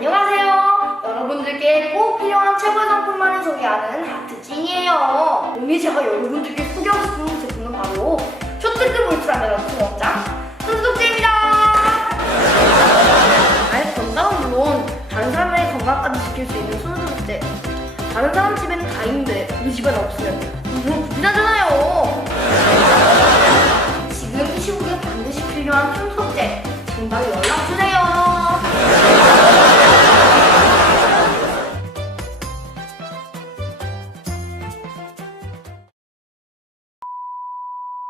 안녕하세요. 여러분들께 꼭 필요한 최고 상품만을 소개하는 하트찐이에요. 오늘 제가 여러분들께 소개하고 싶은 제품은 바로 초특급 울트라메론 수목장 순독제입니다. 나의 건강은 물론 다른 사람의 건강까지 지킬 수 있는 순독제. 다른 사람 집에는 다 있는데 우리 집엔 없으면 너무 불편하잖아요. 지금 이 시국에 반드시 필요한 순독제. 지금 바로 연락 주세요.